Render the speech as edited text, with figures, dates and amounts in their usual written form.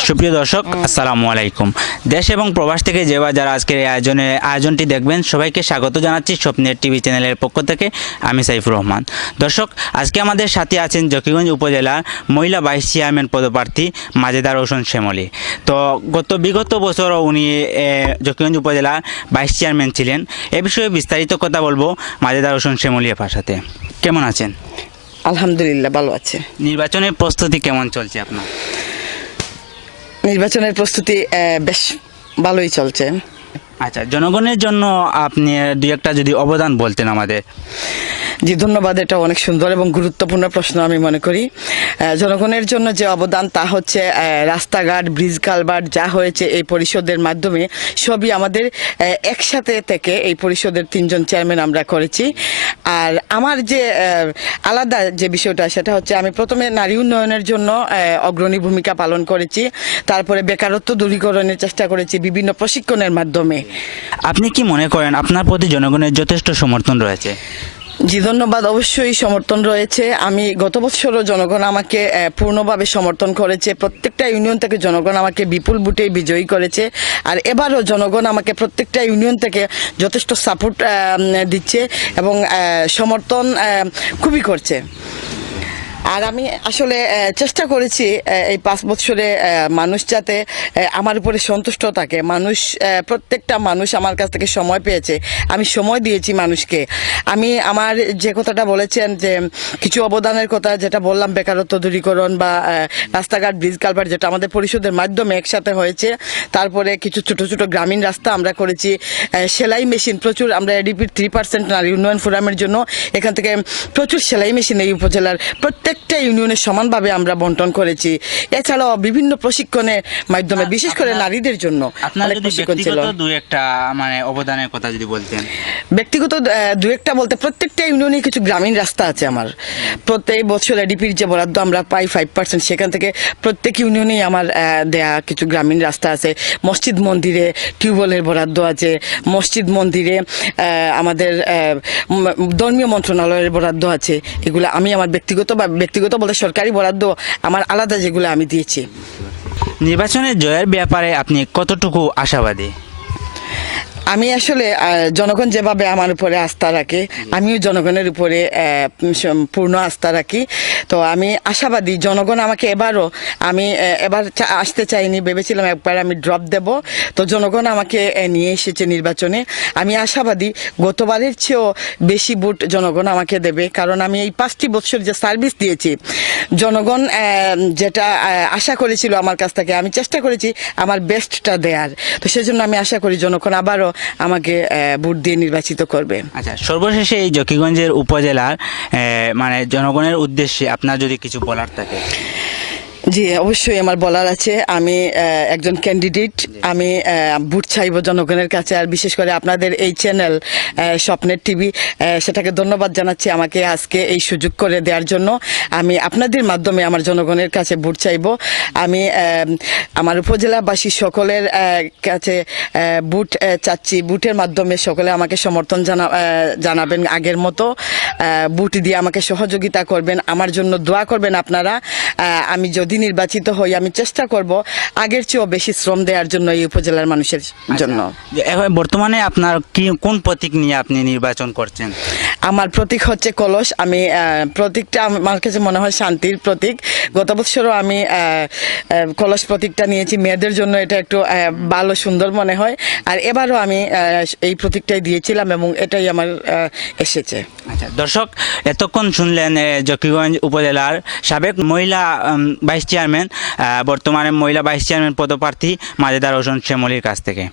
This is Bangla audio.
সুপ্রিয় দর্শক, আসসালামু আলাইকুম। দেশ এবং প্রবাস থেকে যে বা যারা আজকের এই আয়োজনটি দেখবেন, সবাইকে স্বাগত জানাচ্ছি স্বপ্নের টিভি চ্যানেলের পক্ষ থেকে। আমি সাইফুর রহমান। দর্শক, আজকে আমাদের সাথে আছেন জকিগঞ্জ উপজেলার মহিলা ভাইস চেয়ারম্যান পদপ্রার্থী মাজেদা রওশন শ্যামলী। তো বিগত বছরও উনি জকিগঞ্জ উপজেলার ভাইস চেয়ারম্যান ছিলেন। এ বিষয়ে বিস্তারিত কথা বলবো মাজেদা রওশন শ্যামলী আপার সাথে। কেমন আছেন? আলহামদুলিল্লাহ, ভালো আছে। নির্বাচনের প্রস্তুতি কেমন চলছে আপনার? নির্বাচনের প্রস্তুতি বেশ ভালোই চলছে। আচ্ছা, জনগণের জন্য আপনি দুই একটা যদি অবদান বলতেন আমাদের। জি, ধন্যবাদ। এটা অনেক সুন্দর এবং গুরুত্বপূর্ণ প্রশ্ন আমি মনে করি। জনগণের জন্য যে অবদান তা হচ্ছে রাস্তাঘাট, ব্রিজ, কালভার্ট যা হয়েছে এই পরিষদের মাধ্যমে সবই আমাদের একসাথে থেকে এই পরিষদের 3 জন চেয়ারম্যান আমরা করেছি। আর আমার যে আলাদা যে বিষয়টা সেটা হচ্ছে আমি প্রথমে নারী উন্নয়নের জন্য অগ্রণী ভূমিকা পালন করেছি। তারপরে বেকারত্ব দূরীকরণের চেষ্টা করেছি বিভিন্ন প্রশিক্ষণের মাধ্যমে। আপনি কি মনে করেন আপনার প্রতি জনগণের যথেষ্ট সমর্থন রয়েছে? জি, ধন্যবাদ। অবশ্যই সমর্থন রয়েছে। আমি গত বছরও জনগণ আমাকে পূর্ণভাবে সমর্থন করেছে। প্রত্যেকটা ইউনিয়ন থেকে জনগণ আমাকে বিপুল ভোটে বিজয়ী করেছে। আর এবারও জনগণ আমাকে প্রত্যেকটা ইউনিয়ন থেকে যথেষ্ট সাপোর্ট দিচ্ছে এবং সমর্থন খুবই করছে। আর আমি আসলে চেষ্টা করেছি এই 5 বছরে মানুষ যাতে আমার উপরে সন্তুষ্ট থাকে। প্রত্যেকটা মানুষ আমার কাছ থেকে সময় পেয়েছে, আমি সময় দিয়েছি মানুষকে। আমি আমার যে কথাটা বলেছেন যে কিছু অবদানের কথা যেটা বললাম, বেকারত্ব দূরীকরণ বা রাস্তাঘাট, ব্রিজ, কালভার্ট যেটা আমাদের পরিষদের মাধ্যমে একসাথে হয়েছে। তারপরে কিছু ছোট ছোট গ্রামীণ রাস্তা আমরা করেছি। সেলাই মেশিন প্রচুর, আমরা এডিপির 3% নারী উন্নয়ন ফোরামের জন্য এখান থেকে প্রচুর সেলাই মেশিন এই উপজেলার প্রত্যেকটা ইউনিয়নে সমানভাবে আমরা বন্টন করেছি। এছাড়াও বিভিন্ন প্রশিক্ষণের মাধ্যমে বিশেষ করে নারীদের জন্য অনেক প্রশিক্ষণ ছিল। দুই একটা মানে অবদানের কথা যদি বলতেন। ব্যক্তিগত দু একটা বলতে, প্রত্যেকটা ইউনিয়নে কিছু গ্রামীণ রাস্তা আছে আমার। প্রত্যেক বছর এডিপির যে বরাদ্দ আমরা পাই 5%, সেখান থেকে প্রত্যেক ইউনিয়নেই আমার দেয়া কিছু গ্রামীণ রাস্তা আছে। মসজিদ মন্দিরে টিউবওয়েলের বরাদ্দ আছে। মসজিদ মন্দিরে আমাদের ধর্মীয় মন্ত্রণালয়ের বরাদ্দ আছে। এগুলো আমি আমার ব্যক্তিগত বলতে সরকারি বরাদ্দ আমার আলাদা যেগুলো আমি দিয়েছি। নির্বাচনের জয়ের ব্যাপারে আপনি কতটুকু আশাবাদী? আমি আসলে জনগণ যেভাবে আমার উপরে আস্থা রাখে, আমিও জনগণের উপরে পূর্ণ আস্থা রাখি। তো আমি আশাবাদী জনগণ আমাকে এবার আসতে চাইনি, ভেবেছিলাম একবার আমি ড্রপ দেব। তো জনগণ আমাকে নিয়ে এসেছে নির্বাচনে। আমি আশাবাদী গতবারের চেয়েও বেশি ভোট জনগণ আমাকে দেবে, কারণ আমি এই 5টি বছর যে সার্ভিস দিয়েছি, জনগণ যেটা আশা করেছিল আমার কাছ থেকে আমি চেষ্টা করেছি আমার বেস্টটা দেয়ার। তো সেজন্য আমি আশা করি জনগণ আবারও আমাকে ভোট দিয়ে নির্বাচিত করবে। আচ্ছা, সর্বশেষে এই জকিগঞ্জের উপজেলার মানে জনগণের উদ্দেশ্যে আপনার যদি কিছু বলার থাকে। জি, অবশ্যই আমার বলার আছে। আমি একজন ক্যান্ডিডেট। আমি ভোট চাইব জনগণের কাছে। আর বিশেষ করে আপনাদের এই চ্যানেল স্বপ্নের টিভি, সেটাকে ধন্যবাদ জানাচ্ছি আমাকে আজকে এই সুযোগ করে দেওয়ার জন্য। আমি আপনাদের মাধ্যমে আমার জনগণের কাছে ভোট চাইব। আমি আমার উপজেলাবাসী সকলের কাছে ভোট চাচ্ছি। ভোটের মাধ্যমে সকলে আমাকে সমর্থন জানাবেন আগের মতো। ভোট দিয়ে আমাকে সহযোগিতা করবেন, আমার জন্য দোয়া করবেন আপনারা। আমি যদি নির্বাচিত হই আমি চেষ্টা করব আগের চেয়েও বেশি শ্রম দেওয়ার জন্য এই উপজেলার মানুষের জন্য। বর্তমানে আপনার কোন প্রতীক নিয়ে আপনি নির্বাচন করছেন? আমার প্রতীক হচ্ছে কলস। আমি প্রতীকটা আমার কাছে মনে হয় শান্তির প্রতীক। গত বছরও আমি কলস প্রতীকটা নিয়েছি। মেয়েদের জন্য এটা একটু ভালো সুন্দর মনে হয়। আর এবারও আমি এই প্রতীকটাই দিয়েছিলাম এবং এটাই আমার এসেছে। আচ্ছা দর্শক, এতক্ষণ শুনলেন জকিগঞ্জ উপজেলার সাবেক মহিলা ভাইস চেয়ারম্যান, বর্তমানে মহিলা ভাইস চেয়ারম্যান পদপ্রার্থী মাজেদা রওশন শ্যামলীর কাছ থেকে।